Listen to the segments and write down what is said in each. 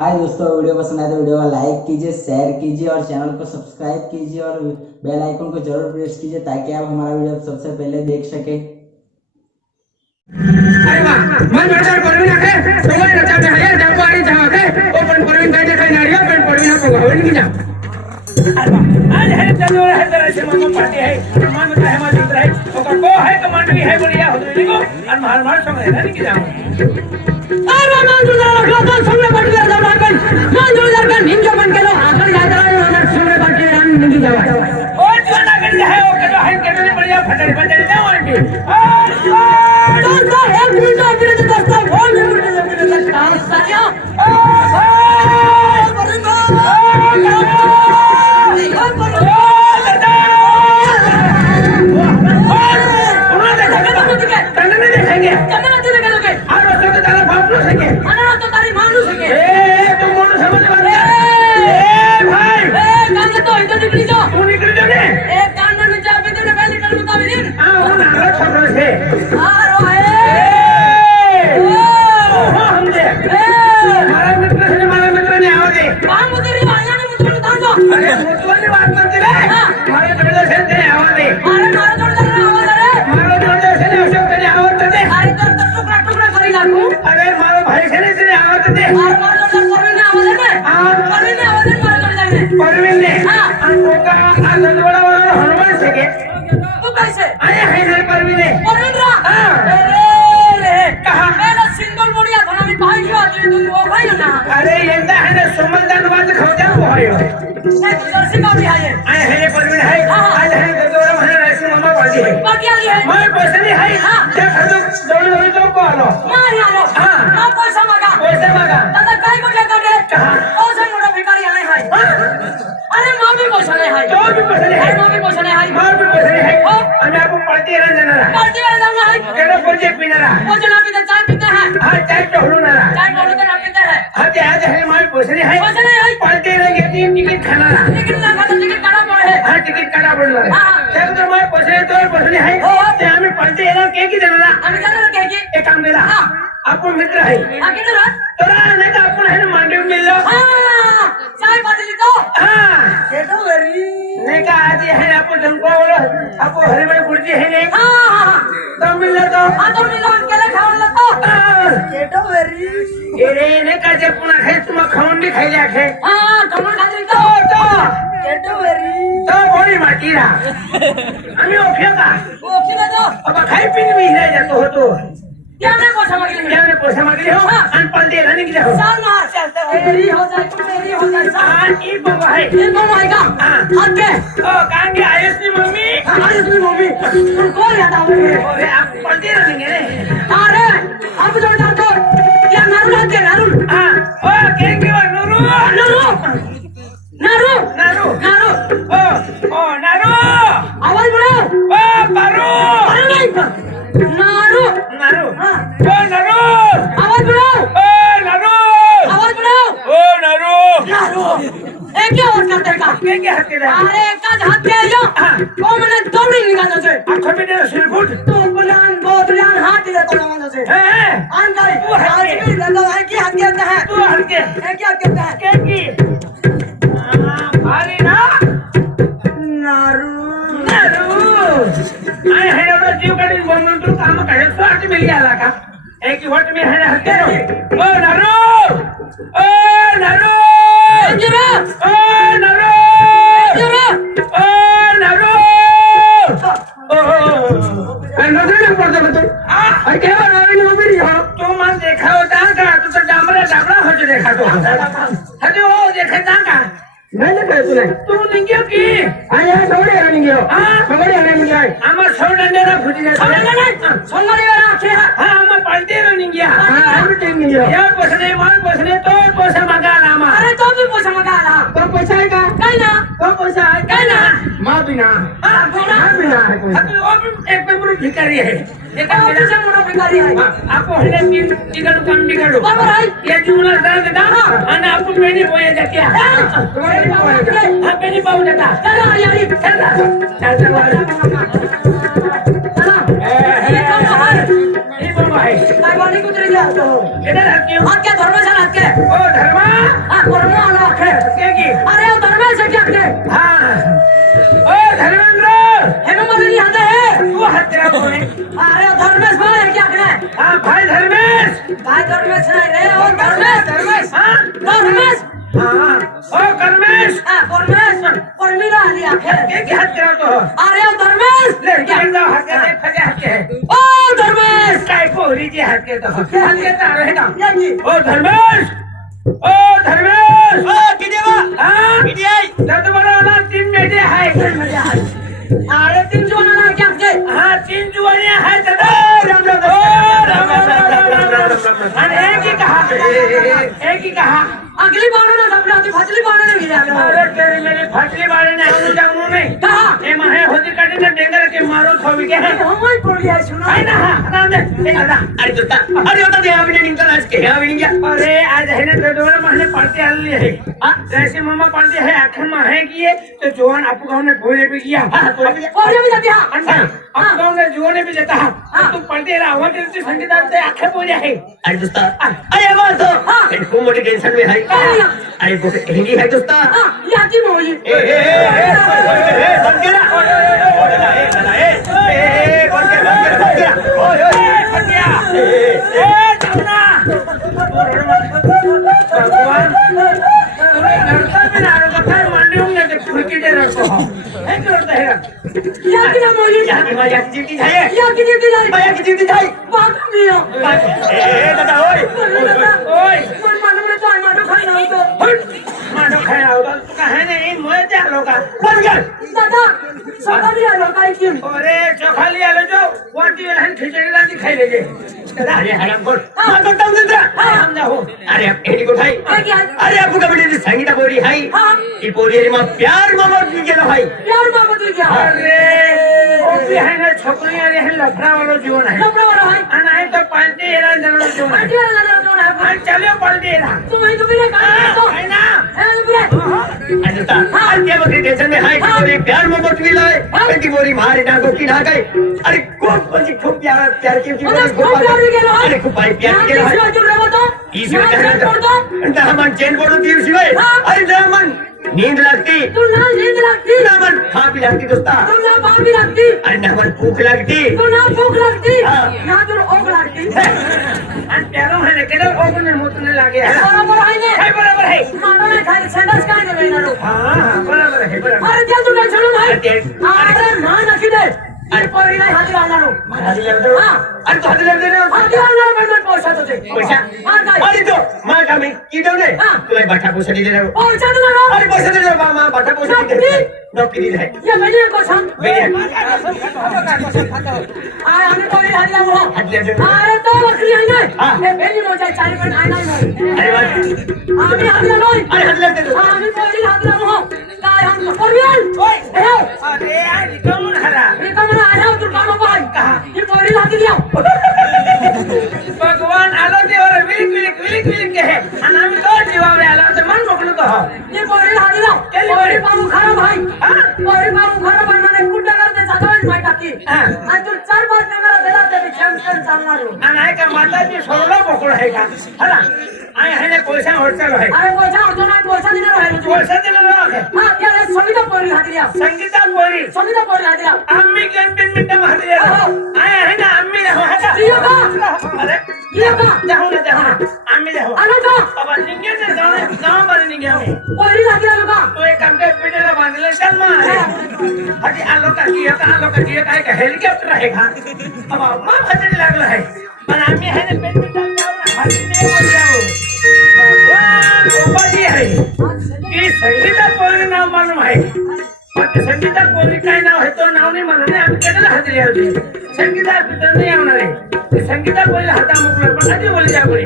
हाय दोस्तों, वीडियो पसंद आए तो वीडियो को लाइक कीजिए, शेयर कीजिए और चैनल को सब्सक्राइब कीजिए और बेल आइकन को जरूर प्रेस कीजिए ताकि आप हमारा वीडियो सबसे पहले देख सके। अरे वाह, मन बड़कर परवीन आखे सोमवार रचा में है जाको आरी जाके ओपन परवीन काय खाई नारिया पेन परवीन को भवन की जा। अरे वाह, आज है चलो है तरह से मनो पार्टी है मान में है मान मित्र है ओकर को है कमांड भी है बढ़िया होतरी को और मार मार संग है नहीं की जा। अरे मान जो रखला तो संग में बढ़ गया जब आकर मान जो लड़का निंजा बन के लो आकर याद रहा संग में बढ़ के रान नहीं जावा ओ जोना कर है ओ के है के बढ़िया फटड़ फटड़ जाओ आंटी दोस्तों एक मिनट अपने दोस्तों बोल मिनट साथियों अरे यंदा है ना सोमलदान बात खाऊ जा भाइयो नहीं जर्सी का भी है आए है परवीन है आज है गदोरा है राइस मामा पार्टी है पार्टी वाली है मैं पैसे नहीं है क्या खर्च दौड़ी दौड़ी तो को आलो नहीं आलो हां ना पैसा मांगा दादा काय को क्या कर रे कहां पैसा मोड़ा भिखारी आए है अरे मां भी पैसा नहीं है तो भी पैसा नहीं है मां भी पैसा नहीं है मां भी पैसा नहीं है हम आपको पार्टी वाला जाना है केड़ा कोजे पीना कोजे ना पीते चाय पीते हैं हां चाय टोलू ना चाय टोलू तो ना पीते हैं हां आज है मां पैसा नहीं है पार्टी लगे तीन टिकट खाना टिकट ना खाता टिकट काटा पड़े हां टिकट काटा पड़े हां चल तो मैं पैसे तो पैसा नहीं है ते हमें पार्टी एला के की देना हमें जाना के एक काम देला हां आपको मित्र है हां किधर तोरा नहीं तो अपन है मांडे मिल लो हां चाय पार्टी ली तो हां ये तो वेरी नहीं का आज है आपको जंको बोलो आपको हरे भाई बुर्जी है नहीं हां तो मिल लो तो हां तो मिल लो अकेले खाओ लो तो ये तो वेरी अरे ने का जे पुना खाई तुम खाऊन भी खाई जाखे हां तुम खाली तो ये तो वेरी तो बोली माटीरा আমি ওফিয়া তো अब खाई पीने भी रह जातो हो तो क्या ने पैसा मांगली हो अनपढ़ दे रहने की जाओ साल ना चलते हो मेरी हो जाए हां ई बाबा है का हां के ओ कान के आयुष मम्मी कौन याद आओगे अरे आप पढ़ते रहेंगे रे अरे अब जो जातो क्या नारू हां ओ केंगे नूरू ओ नारू आवाज बढ़ाओ ओ पारू नहीं नारू हां ओ नारू आवाज बढ़ाओ ओ नारू एक क्या आवाज करते का क्या हत्ते अरे का हत्ते जो ओ मैंने दौड़ी निकाल दे आंखों में दे सिरफुट तो बोलान हाथ दे तो मानो से हैं आन गाड़ी तू आज भी लगा है कि हत्या का है तू हटके है क्या कहता है के की भारी ना नारू आए है ना जीव काढी बनून तू काम काय स्वार्थ मिली आला का एक वट में है हत्या ओ नारू अंजरा ओ नारू नजर पड़ जा तू हां क्या रावी नो भी हो तू मन देखा होता का तू तो डामरा हो जो देखा तो हजे ओ देखा का नहीं देखा तू नहीं क्यों की आया छोड़े नहीं गयो हां छोड़े नहीं गयो हम छोड़ने ना फुटी जाए छोड़ने वाला आखे हां हम पलटे नहीं गया हां हम टिंग गयो ये पोसने तो पैसा मांगा ना अरे तो भी पैसा मांगा ना तो पैसा है का कहीं ना तो पैसा है कहीं ना मां बिना हां बिना वो भी एक पेपर भिखारी है एक से मोड़ा भिखारी है आपको हले तीन टिकट काम बिगाड़ो बराबर है ये जुमला डाल देता और आपको मैंने बोया जाके हां मैंने पाऊ जाता चलो यारी चल चल ये बाबा है काय वाली कुतरे जातो इधर हट क्या धर्मशाला हट के ओ धर्मा हां परमो आलो के की अरे ओ धर्मा से क्या के हां ओ धर्मेंद्र हेनो मदनी आते है तू हत्या बोले अरे ओ धर्मेश बोले क्या के हां भाई धर्मेश नहीं रे ओ धर्मेश हां धर्मेश हां ओ कर्मेश हां कर्मेश परमीरा आली आखे के हत्या तो अरे ओ धर्मेश ले क्या हत्या दे फजे हत्या ओ धर्मेश काय पोरी जी हत्या तो हत्या रहेगा ओ धर्मेश ओ किदेवा हां किदे दत बड़ा वाला 3 बेटे है अरे 3 जुवाना ना क्या के हां 3 जुवानियां है दादा राम अरे एक ही कहा अगली बार ना सबला थी फसली बार ने गिरा अरे तेरी मेरी फसली बार ने हम जाऊं नहीं कहा ए महे होती काटे ने डेंगर के मारो खोवी के है हम ही पड़ गया सुना है ना हां दे अरे जोता अरे होता दे हमने निकल आज के आ नहीं गया अरे आज है ने तो दोनों महीने पढ़ते हल है हां जैसे मम्मा पढ़ते है आखिर में है किए तो जवान आपको गांव ने बोले भी किया हां बोले भी जाते हां अब गांव ने जुओ ने भी जाता हां तू पढ़ते रहा हुआ तेरे संगीत से आंखें बोले है अरे दोस्ता अरे बात तो इनको मोटी टेंशन में है अरे को हिंदी है दोस्ता हां याती मोई ए संगीरा ओए फटिया ए जाना भगवान नरता में नारो कथा मांडी होंगे तो फुलकी दे रखो है करता है याती ना मोई याती मां याती जीती जाए याती जीती जाए माया की जीती जाए बात नहीं हो ए दादा ओए मानो खाया होगा तू कहे नहीं मोए ते लोगा बन गया दादा चोखा लिया लोगा क्यों अरे चोखा लिया लो जो वाटी वाला खिचड़ी लानी खाई लेगे अरे हराम खोर मैं तो तुम जिंदा हम जाओ अरे अब एडी को खाई अरे आपको कबड्डी की संगीता बोरी है ये बोरी में प्यार मामा की गेलो है प्यार मामा की क्या अरे ओ भी है ना छोकरी अरे है लफड़ा वाला जीवन है लफड़ा वाला है ना है तो पालते एरा जनरल जीवन है भाई चलो पलटे रहा तुम ही तो मेरे काम तो है ना है बुरे अच्छा ता आज क्या बकरी टेंशन में है कि बोली प्यार मोहब्बत भी लाए बेटी बोली मारे डाको की ना गई अरे खूब बंजी खूब प्यार की अरे खूब भाई प्यार के है इसी में अंत हम चैन बोलो तीर सिवाय अरे दामन नींद लगती तू ना नींद लगती ना मन खा भी लगती दोस्ता तू ना खा भी लगती अरे ना मन भूख लगती तू ना भूख लगती ना तू ओग लगती अन प्यारो है ने केले ओग ने मुतने लागे है बराबर है मानो ने खाली संडास का ने ना रो हां बराबर है अरे चल तू टेंशन मत अरे ना नखी दे अरे कोई नहीं हाथ लाना रो हाथ लग दो अरे तो हाथ लग दे हाथ लाना मैं पैसा तो दे पैसा अरे तो मां का में की दो ने तुला बाठा पैसा दे रहा पैसा दे ना अरे पैसा दे मां बाठा पैसा दे नौकरी है ये मैंने को संग मेरे आए हमें कोई हाथ लाओ अरे तो बकरी है ना ये बेली मोजा चाय पर आना है अरे आगे हाथ लो अरे हाथ लग दे आगे कोई हाथ लाओ काय हम परवियन ओए अरे यार कौन हरा ये कौन आया तू काम भाई कहां ये बोरी लाती दिया भगवान आलो दे और विलिक के है अनामी तो जीवा में आलो तो मन मोकलो तो ये बोरी लाती दिया बोरी पाऊ खरा भाई हां बोरी पाऊ खरा भाई मैंने कुट्टा करते साधारण भाई टाकी आज तू 4-5 मेरा देला ते चैंपियन चालना रो अनाय का माता जी सोलो मोकलो है का हला आए है ने पैसा होटल है अरे पैसा होटल ना पैसा दिना है पैसा दिना है हां क्या संगीता बोरी हाथ दिया संगीता बोरी हाथ दिया अम्मी के 3 मिनट में हाथ दिया आए है ना अम्मी रहो है ये का अरे ये का जाओ ना अम्मी रहो अरे का अब निंगे ने गांव पर निंगे बोरी हाथ दिया लोगा तो एक काम के पेटे ला बांध ले चल मां हटी आलो का किया का हेलीकॉप्टर रहेगा अब मां भजन लागला है पर अम्मी है ने पेट में डाल हाथ दे बोल जाओ भगवान उपाधी है कि संगीता कोई नाम मालूम है पण संगीता कोणी काय नाव आहे तो नाव नाही मालूम आहे आम्ही केलेला हात दिले होते संगीता पितर नाही येणार आहे संगीता कोणी हाता मुकला पण आधी बोले जा कोणी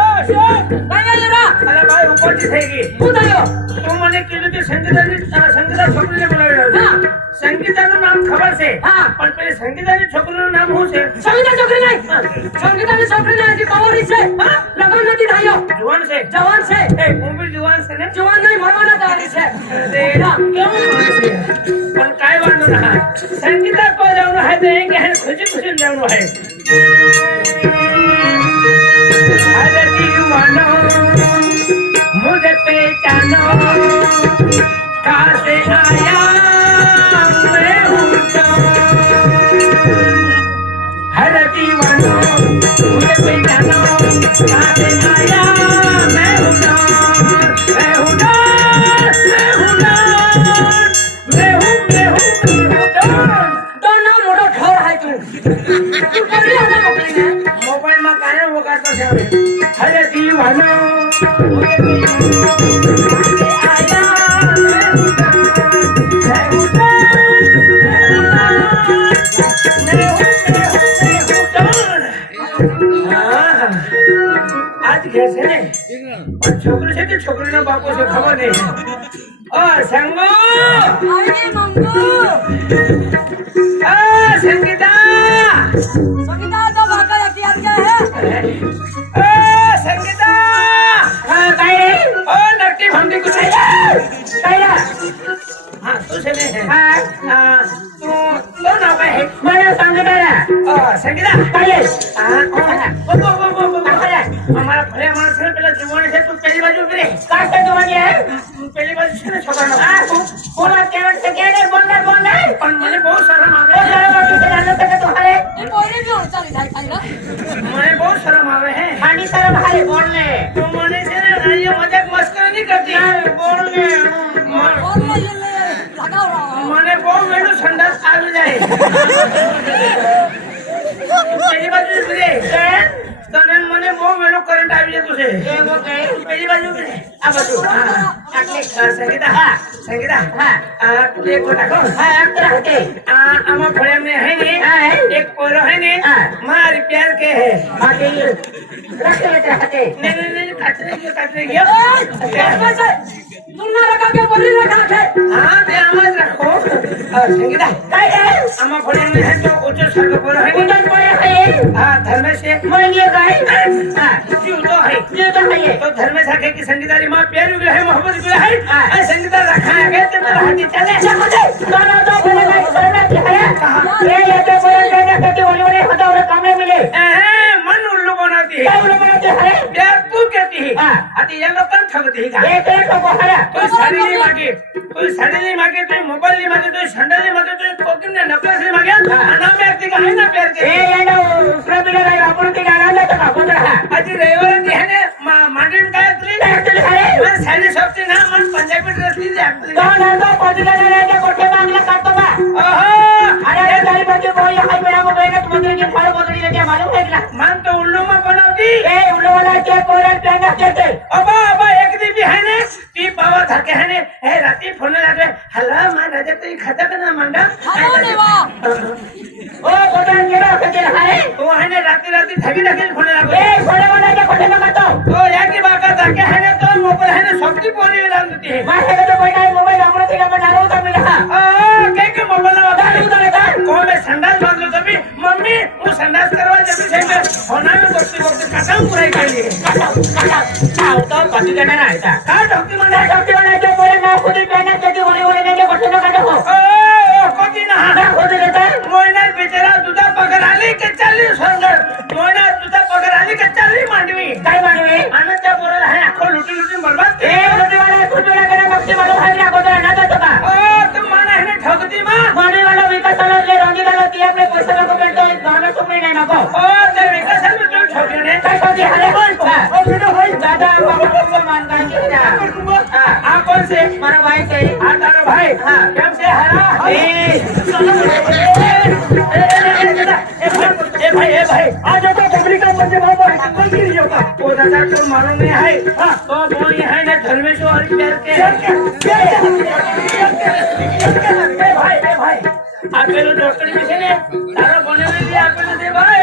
ओ शोक काय जरा अरे भाई उपाधी થઈ ગઈ હું થયો તું મને કીધું કે સંગીતા છોકરીને બોલાવ્યો હા સંગીતાનું નામ ખબર છે હા પણ પેલી સંગીતાની છોકરીનું નામ શું છે સંગીતા છોકરી નહીં સંગીતાની છોકરીને હજી કવરી છે હા લગન નથી થયો જવાન છે એ હું બી જવાન છે ને જવાન નહીં મરવાના તારી છે તેરા કેવું પણ કાઈ વાંધો ના સંગીતા કો જવાનું હે તો એ કે ખુશી ખુશી જવાનું હે अरे दीवानो मुझे पहचानो कहाँ से आया मैं हूँ तो अरे दीवानो मुझे पहचानो कहाँ से आया मैं हूँ तो मैं हूँ तो मैं हूँ तो मैं हूँ तो ना मोड़ो ठोर है तू मोबाइल में काहे वो करता है अरे दीवानो मुझे आया मैं हूँ तो मैं हूँ तो आज कैसे ने छोकरे से छोकरी ना बापू से खबर नहीं है ओ संगो अरे मंगू संगीता संगीता तो भागा यार क्या है संगीता काय ओ नक्की हमने कुछ काय हाँ तू से नहीं है तू तो ना काय है मैं संगीता है संगीता काय हमारा भले हमारा से पहले जुबान से तू पहली बाजू पे का से जुबान है पहली बाजू से छोटा ना बोला केवल से क्या नहीं बोलना पर मुझे बहुत शर्म आ रही है से जानने तक तुम्हारे ये कोई भी हो चली जाए खाई ना मुझे बहुत शर्म आ रहे हैं खानी शर्म हाले बोलने तुम मने से ये मजाक मस्करी नहीं करती बोलने और मैं ये लगा रहा हूं मने बहुत मेनू संडास आ जाए पहली बाजू पे तने मने बहुत मेनू करंट आ जाए तुझे ये वो कहे पहली बाजू पे आ बाजू आटले संगीता तू एक कोटा को अक्तर हटे आमा फळे में है ने एक पोरो है ने मार प्यार के है बाकी रख लेते हटे नहीं काटने गया मुन्ना रखा के बोली रखा है हां ते आवाज रखो संगीता काय है आमा फळे में है तो उच्च स्वर्ग पोरो है उच्च पोरो है हां धर्म से मोइए गाय हां क्यों तो है तो धर्म साखे की संगीता री मां प्यार भी है मोहब्बत भी है संगीता रखा है ते तो हाथी चले दोनों तो बोले भाई शर्मा की है ये तो बोले देने के ओले होता और काम में मिले मन उल्लू बनाती है प्यार तू कहती है अति ये लोग कौन ठगती है ये तेरे को बोला कोई साड़ी नहीं मांगे कोई मोबाइल नहीं मांगे कोई सैंडल नहीं मांगे कोई कोकिन ने नकल नहीं मांगे नाम व्यक्ति का है ना प्यार के ये ना उसने मिला भाई अपन के गाना ले तो बोल रहा आज रविवार दी है ने मांडीन का एक्चुअली है मैं साड़ी शॉपती ना मन पंजाबी ड्रेस ली जा तो ना तो पहुंचला ले के कोठे मांगला कर तो बा ओहो अरे ये गाड़ी पर के कोई हाई मेरा मोबाइल का मंदिर के फल बदली ले मालूम है क्या मन तो उल्लू में बनाती ए उल्लू वाला के पोरल प्लान करते अबा एक दिन भी है ने ती पावा धके है ने ए राती फोन लगे हल्ला मां राजा तू खाता का ना मंडा हेलो देवा ओ गोदान केड़ा के है तो है ने राती ठगी फोन लगे ए फोन वाला के कोठे में मत ओ या की बात धके है ने तो मोबाइल है ने सबकी पोरी डाल देती है मां है तो कोई नहीं मोबाइल हमरो के में डालो तो मिला के मोबाइल में डालो तो लेता को में संडास बांध लो तभी मम्मी वो संडास करवा जब से में होना में वक्त खत्म पूरा कर लिए आओ तो पति देना ना ऐसा का डॉक्टर वाला जो बोले ना खुद ही कहना चाहिए बोले नहीं कोठे में काटो ओ कोठी ना खुद देता मोइना बेचारा दुधा पकड़ आली के चली संगर मोइना दुधा पकड़ आली के चली मांडवी काय मांडवी आनंद बोलला है आखो लुटी बर्बाद ए लुटी वाला खुद वाला करे भक्ति वाला है ना गोदरा ना तो का ओ तुम माना है ठगती मां मांडवी वाला विकास वाला ले रंगी वाला की अपने पैसे को पेटो गाना सुनने नहीं ना को ओ ते विकास वाला जो ठगियो ने काय ठगी हले बोल ओ बिनो होई दादा बाबा को मान का की ना आ कौन से मारा भाई से आ तारा भाई हां केम से हरा ए भाई आज तो पब्लिक का बच्चे बाबा कल गिर जाओगा ओ दादा तो मालूम नहीं है हां तो बोल ये है ना धर्मेश और प्यार के भाई आपने डॉक्टर भी से ने तारा बने में भी आपने दे भाई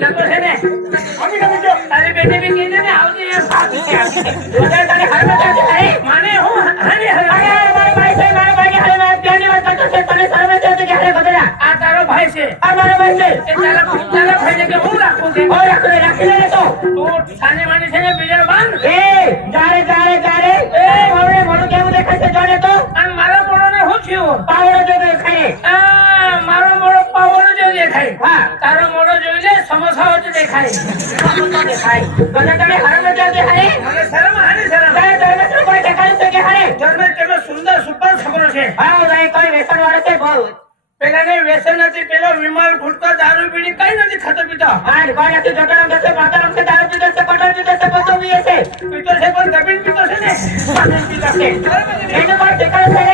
डॉक्टर है ने अभी जो अरे बेटे भी कहते ने आओ ये बात है उधर तारे हर में है माने हो हरे हमारे भाई से हमारे भाई हरे में कहने वाला तो से तने सर में से क्या है बदला आ तारो भाई से हमारे भाई से चला भाई ने के हूं रखोगे और रख ले तो थाने माने से ने बिजर बांध ए जा रे ए मोरे मोरो के मुझे कैसे जाने तो अन मारो मोरो ने हो छियो पावड़ जो देखाए मारो मोरो पावड़ जो देखाए हां तारो સમોસા હોતે દેખાય समोसा दिखाई गले तले हरम में क्या दिखाई મને શરમ હારી શરમ काय दरवेश में कोई दिखाई से क्या है ધર્મેશ કેટલો સુંદર સુપર છોકરો છે हाँ नहीं कोई व्यसन वाले से बहुत પેલાને વ્યસન નથી પેલો વિમલ ગુટકા દારૂ બીડી કઈ નથી ખાતો પીતો हाँ कोई ऐसे जटन जैसे मातरम से दारू पीते से कटोर पीते से बंदो भी ऐसे પીતો છે પણ દબીને પીતો છે ને पागल पीता से इन्हें कोई दिखाई से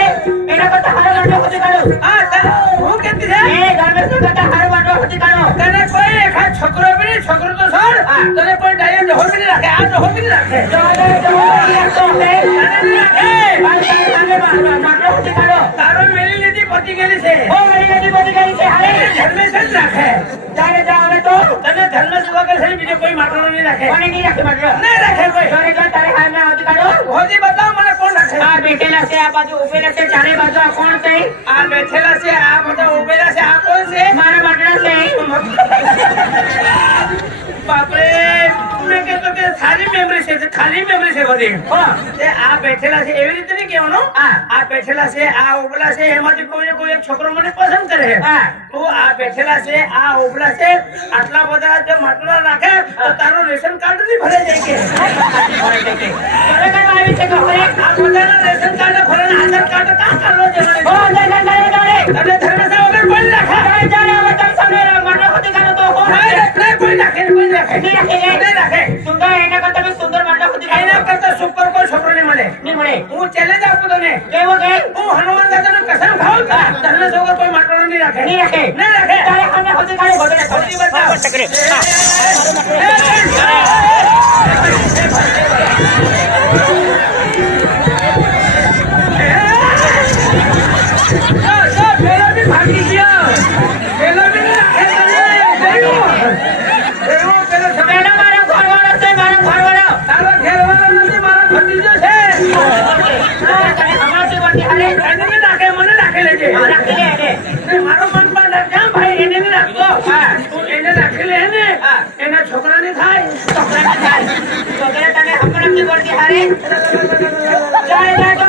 इन्हें को तो हर बाटो होती करो હા હું કેતી છે ये दरवेश में कहता हर बाटो होती करो તને કોઈ એકા છોકરો બી નહીં છોકરો તો છોડ તને કોઈ ડાયર ડહોર બી નહીં રાખે આ ડહોર બી નહીં રાખે जो ये तो है તને નહીં રાખે बाटो होती करो તારો મેલી લીધી પતી ગયેલી છે ओ मेरी बेटी बोली गई से हरे ધર્મેશ જ રાખે जाने जाओगे तो તને ધર્મેશ વગર છે ને બીજો કોઈ માટલો નહીં રાખે कोई नहीं रखे मतलब નહીં રાખે કોઈ जोरे जो तारे हाथ में होती करो હોજી બતાવ મને કોણ રાખે आ बेटेला से आ बाजू उपेला से चारे बाजू आ कौन से આ બેઠેલા છે આ બધા ઉભેલા છે આ કોણ છે मारा बटना से બાપરે મેં કહેતો કે સારી મેમરી છે ખાલી મેમરી છે બધી हो તે આ બેઠેલા છે એવી રીતે નહીં કહેવાનું હા. આ બેઠેલા છે આ ઓબલા છે એમાંથી કોઈ ને કોઈ એક છોકરો મને પસંદ કરે છે હા. તો આ બેઠેલા છે આ ઓબલા છે આટલા બધા જો માટલા રાખે તો તારું રેશન કાર્ડ નહીં ભરાઈ જાય કે जोरे का मारी से को हरे આ બધાના રેશન કાર્ડ ભરે આધાર કાર્ડ કાં કાઢવો हो જવાનું दे जोरे તને ધર્મેશ વગર કોઈ રાખે जाने जाने बटन सामने मरना होती करो तो हो નહીં કોઈ રાખે કોઈ રાખે नहीं रखेंगे નહીં રાખે सुंदर एना को तभी सुंदर मरना होती એના करो કરતા સુપર કોઈ છોકરો નહીં મળે नहीं मरे હું ચેલેન્જ આપું તને के वो गए હું હનુમાન દાદાનો કસમ ખાઉં ધર્મેશ વગર કોઈ માટલો નહીં રાખે नहीं रखे નહીં રાખે तारे हाथ में होती करो बदले હોજી બતાવ પેલો બી ભાગી ગયો પેલો બી નહીં રાખે તને પેલો मेरा मारा घर वाला से मारा घर वाला તારો ઘેરવાળો નથી મારો ભત્રીજો છે हमारे से बोलते हरे એને નહીં રાખે મને રાખે લેજે रखे ले रे ને મારો મન પણ ક્યાં ભાઈ એને નહીં રાખતો તું એને રાખી લે ને એના છોકરાને થાય जोरे तने हमने की बोलते हरे जाए ना तो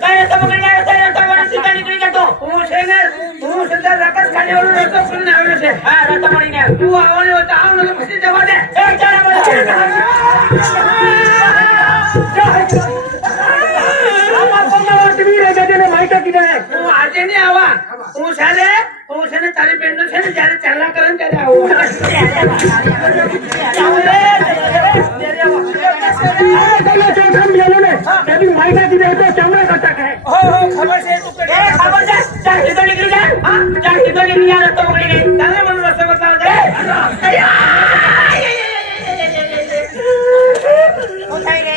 कहे तो मगर ना तो बड़ा सीधा निकली जा तो હું છે ને હું સીધા રકસ ખાલીવાળો રસ્તો કરીને આવેલો છે हां रस्ता मળી ने તું આવવાનો હોય તો આવ ને પછી જવા દે ए चला बोलो હું આજે નહીં આવા હું છે ને તારી બેન છે ને જયારે ચાલના કરે ને ત્યારે આવું ખબર છે તું ए खबर जा जा सीधा निकली जा हां जा सीधा निकली जा रस्ता मળી ने તારે મને રસ્તો બતાવ દે ઉઠાઈ રે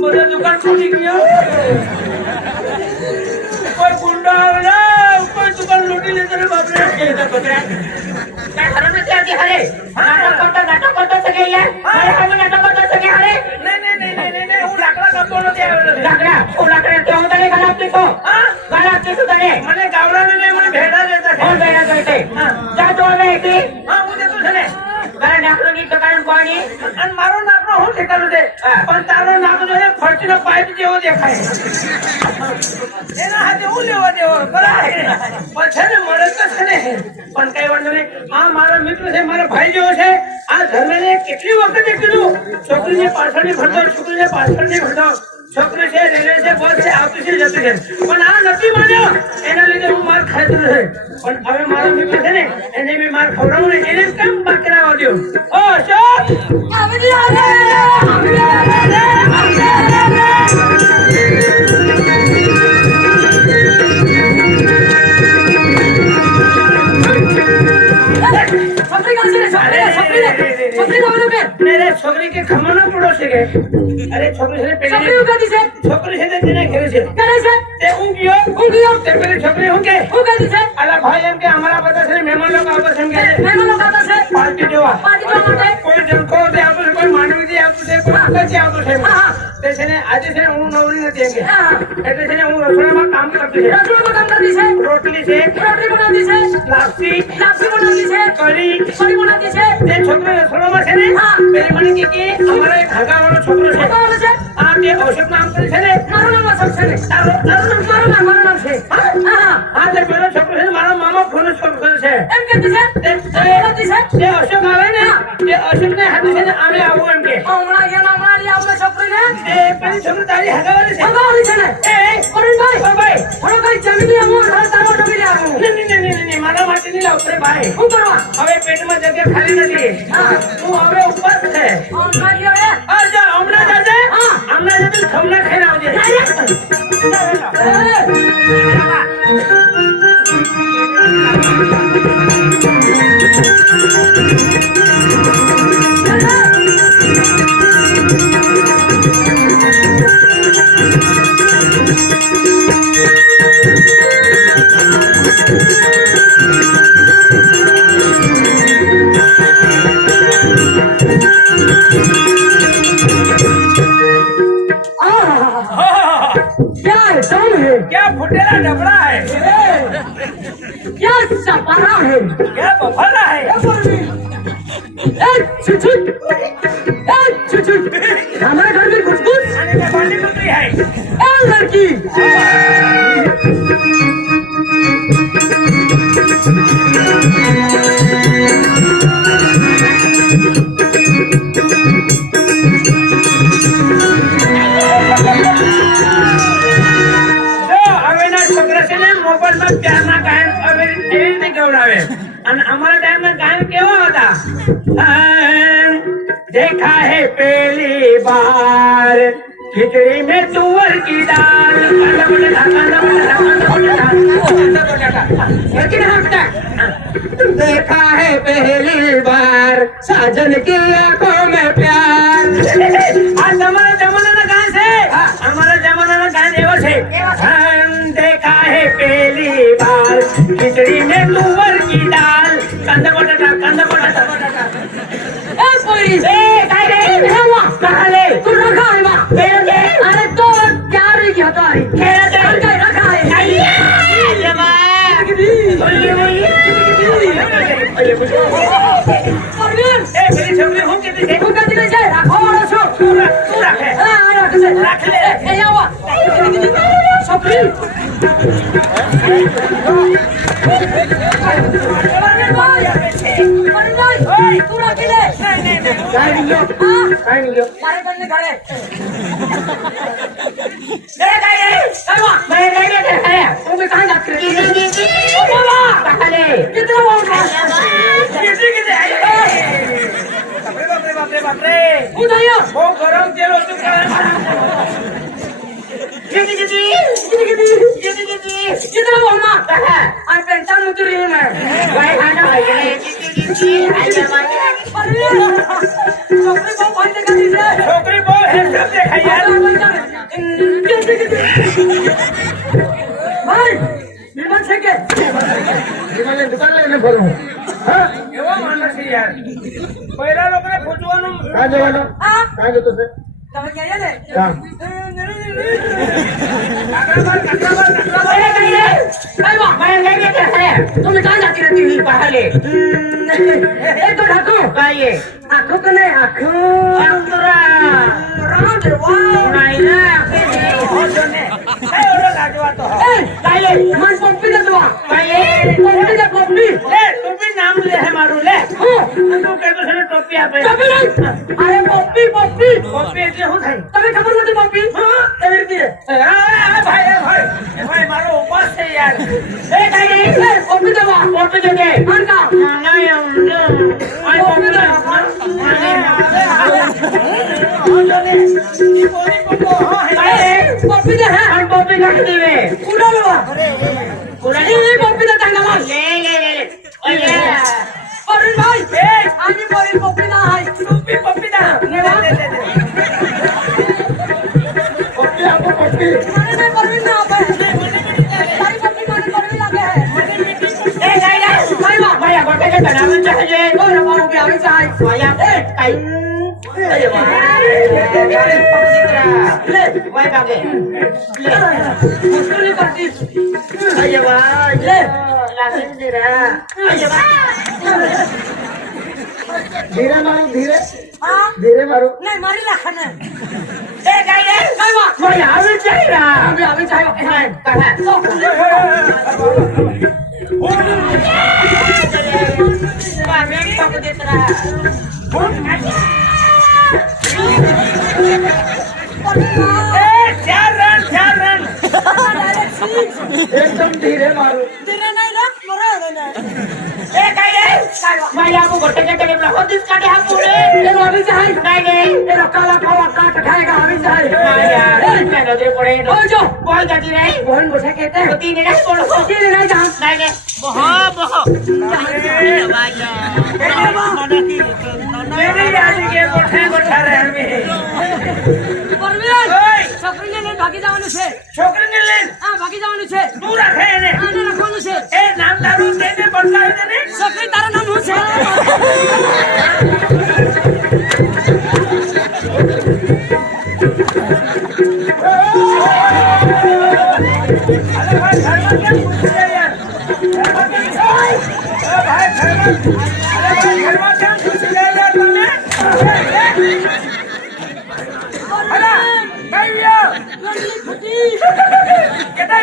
બધા દુકાન ખોલી ગયો કોઈ ગુંડો આવે કોઈ દુકાન લૂંટી લેતો રે બાપરે मैं हर में से आती हरे नाटक करता सके यार हरे हम नाटक करता सके हरे નહીં હું લાકડા કાપતો નથી આવેલો છે लाकड़ा ओ लाकड़ा तो होता नहीं गला आपके को હા गला आपके सुधारे મને ગાવડાને નહીં મને ભેડા દેતા છે और गया करते जा तो हमें की હા હું દેતો છે ને गला नाकलो की कारण कोनी અને મારો નાકનો હું ઠેકાણું છે પણ તારો નાક જો છે ફરતીનો પાઇપ જેવો દેખાય એના હાથે હું લેવા દેવો બરાબર પણ છે ને મળે તો છે ને પણ કઈ વાંધો નહીં આ મારો મિત્ર છે મારો ભાઈ જેવો છે આ ધર્મેને કેટલી વખતે કીધું છોકરીને પાછળની ભરતો છોકરીને પાછળની ભરતો છોકરી છે રેલવે છે બસ છે આવતી છે જતી છે પણ આ નથી માન્યો એના લીધે હું માર ખાઈ છે પણ હવે મારો મિત્ર છે ને એને બી માર ખવડાવું ને એને કેમ બાકી રાખવા દો ઓ અશોક अभी आ रे અરે છોકરી કે ખમણો પડો છે કે અરે છોકરી છે પેલી છોકરી છે તેને ઘરે છે તે ઊંઘ્યો તે પેલી છોકરી હું કે અલા ભાઈ એમ કે અમારા બધા છે મહેમાન લોકો આવતા છે એમ કે પાર્ટી જોવા કોઈ જણકો તે આવતું છે કોઈ માંડવી થી આવતું છે કોઈ કચ્છી આવતું છે તે છે ને આજે છે ને હું નવરી નથી એમ કે એટલે છે ને હું રસોડામાં કામ કરતી છે રોટલી છે લાપસી કઢી તે છોકરો રસોડામાં છે ને પેલી મને કે અમારો એક હગાવાળો છોકરો છે આ તે ઔષધ નામ કરે છે ને તારું નામ છે હા તે પેલો છોકરો છે મારો મામા ફોન છોકરો છે છે એમ કહેતી છે તે કહેતી છે તે અશોક આવે ને તે અશોકને હાથે છે ને અમે આવું એમ કે હમણાં ગયા હમણાં લઈ આપણે છોકરીને તે પેલી છોકરી તારી હગાવાની છે ભગવાન છે ને એ પરવીનભાઈ ઓ ભાઈ થોડો કઈ જમીન આવો ઘર તારો જમીન આવો નહીં, મારા માટે નહીં લાવ રે ભાઈ શું કરવા હવે પેટમાં જગ્યા ખાલી નથી હું હવે ઉપવાસ છે હમણાં ગયા રે અરે હમણાં જશે હા. હમણાં જશે ખમણા ખાઈને આવજે क्या है दम है क्या फुटेला डबड़ा है क्या सपना है क्या बफाला है हमारे घर में कुछ कुछ आने का बाली बकरी है लड़की જો હવેના છોકરા છે ને મોબાઈલમાં પ્યારના ગાયન હવે એવી રીતે ગવડાવે અને અમારા ટાઈમમાં ગાયન કેવો હતા देखा है पहली बार खिचड़ी में तुअर की दाल देखा है पहली बार साजन की आंखों में प्यार આ તમારા જમાનાના ગાન છે અમારા જમાનાના ગાન એવો છે देखा है पहली बार खिचड़ी में तुअर की दाल कंद बटाटा कोई काय रे कहाँ ले तू रखा है वहाँ खेलते अरे तो क्या रही क्या तो खेलते रखा है परवीन मेरी छोकरी हूँ कितनी से तू कहती नहीं है रखो वाला छो तू रख है रख से रख ले ए आवा छोकरी परवीन भाई तू रख ले काय निघलो मारे बंद करे काय रे आवा मैं नहीं है तू भी कहाँ जाती है ओ बाबा कहाँ ले कितना बोल रहा कितने बाप रे तू जाइयो वो गरम तेल हो चुका है कितना बोलना आज पेंशन मुझे रही है मैं भाई खाना भाई छोकरी को कौन देखा दीजिए छोकरी बहुत हैंडसम देखा यार भाई विमान से के दुकान लेने बोलूं हाँ एवं मानना चाहिए यार पहला लोग ने पूछवानो कहाँ जवानो हाँ कहाँ जो तुझे તમે ક્યાં ગયા ને हाँ तुम कहाँ जाती रहती हुई बाहर ले एक तो ढको आंखों तो नहीं आंखों राम नहीं ना मन पप्पी दे दो पप्पी दे पप्पी ले तू भी नाम ले है मारू ले तू कहते से टोपी आपे पप्पी नहीं अरे पप्पी पप्पी टोपी એટલે હું થાય તમે ખબર નથી પપ્પી એવી રીતે ભાઈ મારો ઉપવાસ છે યાર એ કઈ નહીં પપ્પી દેવા ટોપી દે દે આંકા નહીં પપ્પી દે પપ્પી દે હે ટોપી કાઢી દેવે પૂરા લેવા ये पप्पी दे टांगा ले ओए परवीन भाई आज बोली पप्पी ना है टोपी दा दे टोपी आपको टोपी माने में परवीन ना पे सारी पप्पी माने परवीन लगे है भाई भैया गोटे के बनावे चाहिए ओ रवाओ के आवे चाहे भैया कई अरे वाह अरे पवित्रा ले भाई बाबे ले मुश्किल नहीं पड़ती अरे वाह ले लाइन दे रहा अरे वाह धीरे मारो धीरे हां धीरे मारो नहीं मारी लाखने ए गाइए काईवा भैया आवे चाहिए अभी आवे चाहे कहां मारने ठोक देत रहा चार रन एकदम धीरे मारो काय रे माझ्या आपको गोटे के टेबल हो दिस काटे हम पूरे ये अभी से है नाही रे ये काला खावा काट खाएगा अभी से है माया मैं नजर पड़े ओ जो बोल जाती रे बहन गोठे कहते हैं तीन नहीं बोलो ये नहीं जान नाही रे बहुत मेरे याद के गोठा रहन में છોકરીને લઈને ભાગી જવાનું છે छोकरी ने ले હા ભાગી જવાનું છે तू रखे ने આને રાખવાનું છે ए नाम दारू देने पड़ता है ने છોકરી તારું નામ શું છે अरे भाई घर में क्या पूछ रहे यार भाई घर में क्या पूछ रहे यार तुमने अरे भैया केटा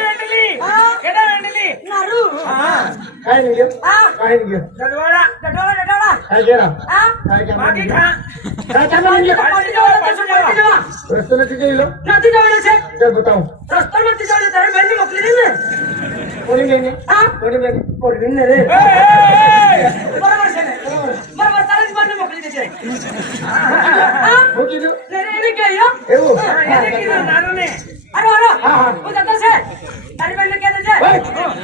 वेंडली મારું हां काय नहीं गयो હા काय नहीं गयो दलवाड़ा ડડોળા ડડોળા काय केरा હા काय क्या मागी खा काय જવાનું છે પાછી જવા પાછી જવા रस्तो में किथे लो નથી જવાનું છે चल बताओ રસ્તો નથી જવાનું તારે બેનને મોકલી દે ને कोणी लेंगे હા कोणी लेंगे કોણ ને રે ए બરાબર છે ને બરાબર તારે જ બેનને મોકલી દેજે હા हो की दो ને રે એને કે યો एवो એને કીધું નાનો ને અરે અરે હા, હા. હું જતો છે તારી બેનને કે દેજે ઓય.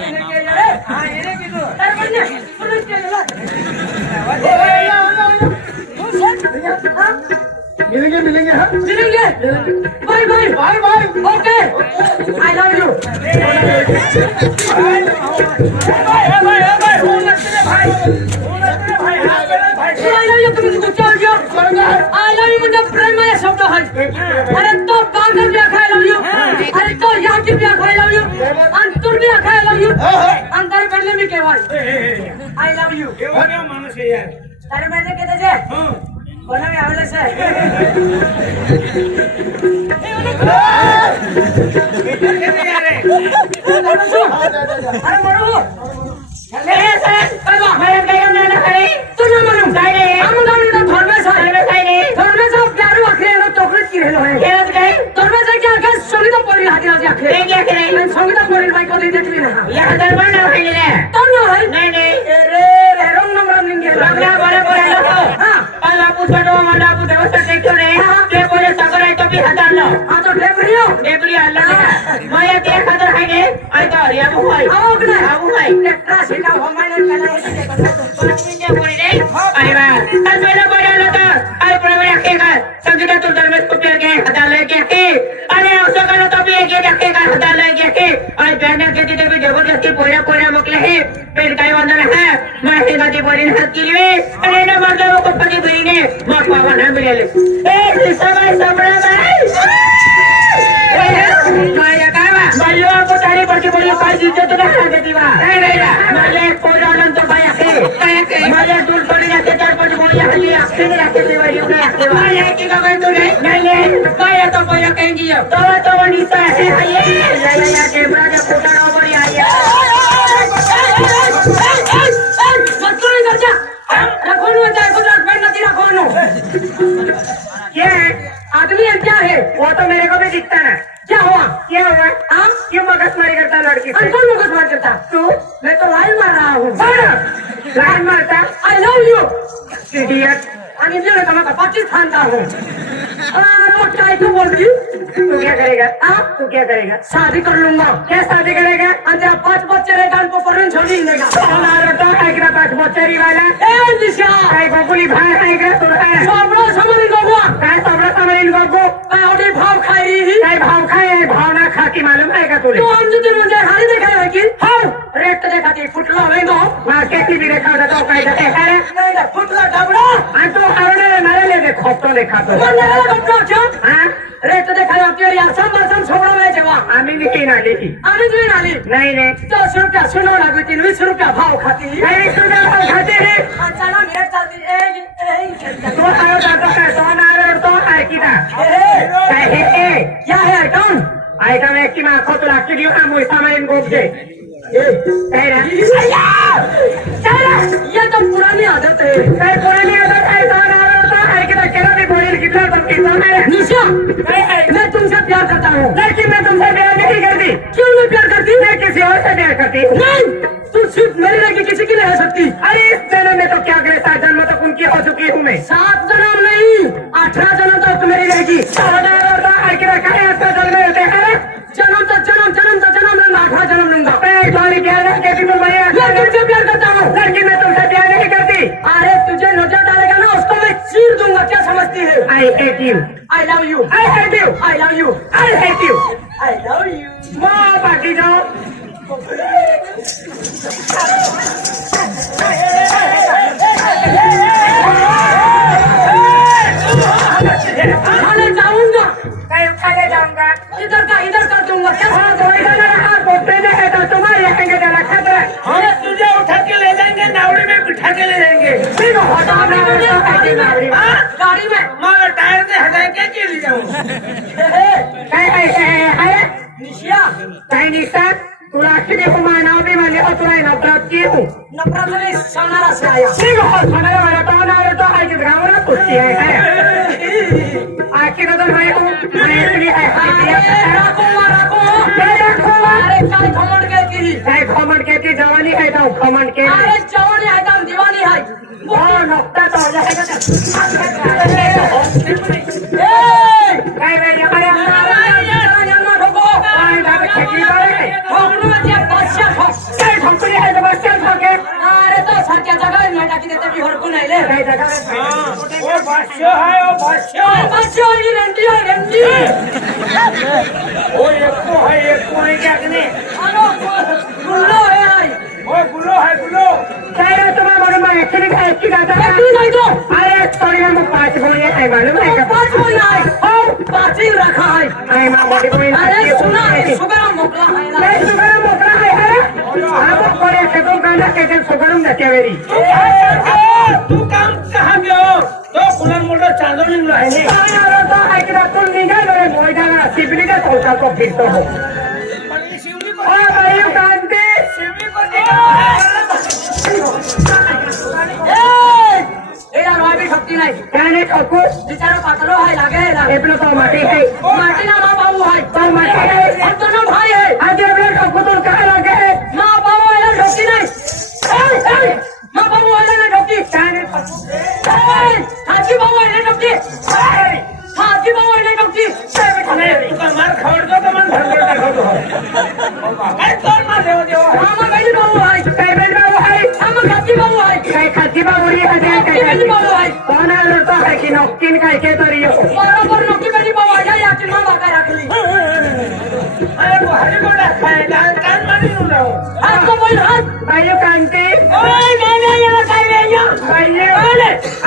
એને કે રે हां એને કીધું તારી બેનને બોલું કે લે હું છે હા मिलेंगे हां मिलेंगे bye bye bye bye okay I love you भाई भाई हो नसरे भाई हां मेरे भाई आई लव यू तुम्ही कुठे आलो आई लव यू म्हणजे प्रेमाचे शब्द आहेत अरे तो बांगर भी आखाय लव यू अरे तो याकी भी आखाय लव यू आणि तू भी आखाय लव यू आणि तारी बेनले मी केवाय आई लव यू एवढा क्या माणूस आहे यार तारी बेनले के देजे हां कोणा मी आवेले છે अरे म्हणू ए सर काय बाहेर काय ना खरे तू ना म्हणू काय रे आमुदामुदा धर्मेश आहे काय रे धर्मेश प्यारू आखरे ना टोकरीत की रेलो आहे खेळत काय धर्मेश की आखे संगीता पोरी हाती आजी आखे ते क्या करे संगीता पोरी बाई को देते की ना या दरबार ना खायले तो ना है नाही नाही रे रे रंग नंबर निंगे लग्ना बरे बरे लोक हां आला पुछडो मला पुछडो व्यवस्था ठेवले ते बोले सगळं आहे तो बी हाताळलो हां तो डेबरियो डेबरी आला माया ते खातर आहे ने आयता या होय आओ कि नाही आऊ होय लेकरा शिका होमायला केला हे ते पाचमिनिटे बोली रे अरे वा आज वेळा बरे आलो तर अरे प्रवीण आखे का संगीता तो दरमेश को पेर के हाताळले के अरे असं करत तो बी एक आखे का हाताळले के अरे बहना के तिथे बी जबरदस्ती पोऱ्या पोऱ्या मोकले हे पेट काय वांदर है मैं हे गाती बोरीन हात केली वे अरे ना मर्दा को पती बहिणे मग बाबा ना मिळाले ए सबाई सबळा बाई माया काय वा मल्लो को तारी पडती बोली काय इज्जत ना देती वा नाही नाही माझे एक पोरानं तो बाई आहे काय माझे दूर पडली जाते चार पाच बोली हल्ली आखे राखे देवारी उडे आखे वा काय की का काय तू नाही नाही काय तो पोया कहेंगी तो निसा है ये या केबरा के कोटारा बड़ी आई मत्तुरी करजा रखोनु होता है कुछ पेट नहीं रखोनु ये आदमी है क्या है वो तो मेरे को भी दिखता है क्या हुआ क्या हुआ हाँ क्यों मगजमारी करता लड़की से कौन मुझे मार करता तू मैं तो लाइन मार रहा हूँ लाइन मारता आई लव यू इडियट आणि जे तो मैं पाकिस्तान का हूँ लोग क्या क्यों बोल रही तू क्या करेगा हाँ तू क्या करेगा शादी कर लूंगा क्या शादी करेगा अच्छा 5 बच्चे रहे गान को परन छोड़ी देगा हमारा तो है कि पास बच्चेरी वाला ए निशा काय गोकुली भाई है का तू है सबरो समरी गोगो काय सबरा सामान गोगो काय ओडी भाव खाई काय भाव खाए भावना खा की मालूम है का तुले तू अंजू दिन म्हणजे हारी देखा है कि हाँ रेट देखाती फुटला वेगो मार्केट भी देखा होता तो काय जाते है नहीं फुटला डबडा आणि तो आवडे नारे ले दे खोपतो देखा तो मन लगा डबडा क्या हां रेट देखा होती है यार सब छोड़ा में जेवा आम्ही नाही ना लेकी आम्ही तुम्ही आली नाही नाही 10 रुपया सुनो लागू 20 रुपया भाव खाती काय सुद्धा भाव खाते रे चला मेरे चालती तो आयो जातो काय तो नारे तो आहे की ना काय हे क्या है आइटम आयटम एक की माखो तुला की दियो ना मुई सामान गोप दे ये तो पुरानी आदत है। निशा, मैं तुमसे प्यार करता हूँ। लेकिन मैं तुमसे प्यार नहीं करती। क्यों नहीं प्यार करती? मैं किसी और से प्यार करती हूँ। नहीं, तुम सिर्फ मेरी लगी किसी की नहीं हो सकती। अरे इस जन्म में तो क्या करे, 7 जन्म तक उनकी हो चुकी हूँ मैं। 7 जन्म नहीं, 18 जन्म तक मेरी रहेगी। जन्म लूंगा, 18 जन्म लूंगा। मैं तुमसे प्यार करता हूँ। लेकिन मैं तुमसे प्यार नहीं करती। अरे तुझे नजर डालेगा ना, उसको मैं चीर दूंगा। क्या समझती है? I hate you. I love you. I hate you. I love you. I hate you. I love you. वाह बाकी जाओ। खाने जाऊंगा, खाने जाऊंगा। इधर कर दूंगा। क्या हम तुझे उठा के ले जाएंगे, नावड़ी में बिठा के ले जाएंगे। गाड़ी में मगर टायर से हटा के ले जाऊँ। निशिया, नफरत की हूँ। नफरत नहीं, सोनारा से आया। आखिर तो मैं हूँ, मैं इसलिए राखो। अरे काय घमंड कहती जवानी है तो घमंड के अरे जवानी है तो दीवानी है। नुकता तो हो जाएगा। अरे तो सत्या जगह में डाकी देते भी हड़कू नहीं ले। वो बादशाह है, वो बादशाह। बच्चों की रंडी वो एक को है क्या कने? गुल्लो है आई। वो गुलो है, गुलो। तुम्हें मालूम है एक्चुअली नहीं तो अरे थोड़ी हम 5 बोलिए है मालूम है। 5 बोल आए और 5 ही रखा है। अरे सुना है, सुगरा मोकला है ना। तू काम कहाँ गयो? तो कुलर मोटर चादर नहीं है ने। फिर तो हो शिवली को शिवली को एरा रोई शक्ति नहीं। कहने ठोको बेचारा पातलो है, लागे एपलो तो माटी है। माटी ना माँ बाबू है। तो माटी है और दोनों भाई है। आज एपलो ठोको तो कहाँ लगे है? माँ बाबू वाला ढोकी नहीं। माँ बाबू वाला ना ढोकी। हाथी बाबू वाला ढोकी। हाथी बाबू वाला ढोकी। तू मार खबर दो तो मन भर कर दो। अरे कौन मार देव मामा गली बाबू है। पेमेंट बाबू है। मामा खाती बाबू है। कहीं खाती बाबू नहीं है। गली बाबू है। कौन है लड़का है कि नौकिन का के तो रियो बराबर नौकी गली बाबू आ जाए, यार माँ बाका रख ली। अरे वो हरी बोला खाए कान मारी हूँ ना। हाथ को बोल हाथ। भाइयों कांति ओए नहीं यहाँ खाई रही हो। भाइयों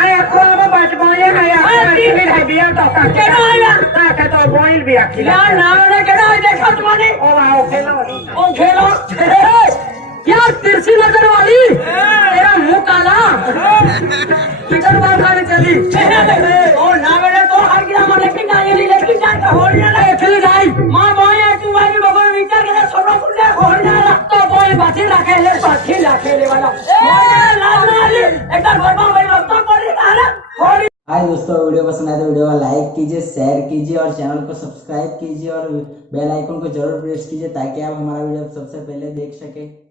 आया को अब बात बोले आया फिर है बिया तो का केना आया? का तो बोल भी आखिर यार नावड़े केना है देखा तुम्हारे? ओ आओ खेलो ओ खेलो। यार तिरछी नजर वाली, तेरा मुंह काला, किधर बाल खाने चली? ओ नावड़े तो हर गिरा मार लेकिन जाए तो होड़ ना खेली जाए। मां बोए तू वाली बगल विचार के सबरा कुले होड़ ना तो बोल बाती रखे ले वाला। ए लाज वाली एकदम बर्मा भाई रस्ता पर रहा ना होड़। हाय दोस्तों, वीडियो पसंद आए तो वीडियो को लाइक कीजिए, शेयर कीजिए और चैनल को सब्सक्राइब कीजिए और बेल आइकन को जरूर प्रेस कीजिए ताकि आप हमारा वीडियो सबसे पहले देख सके।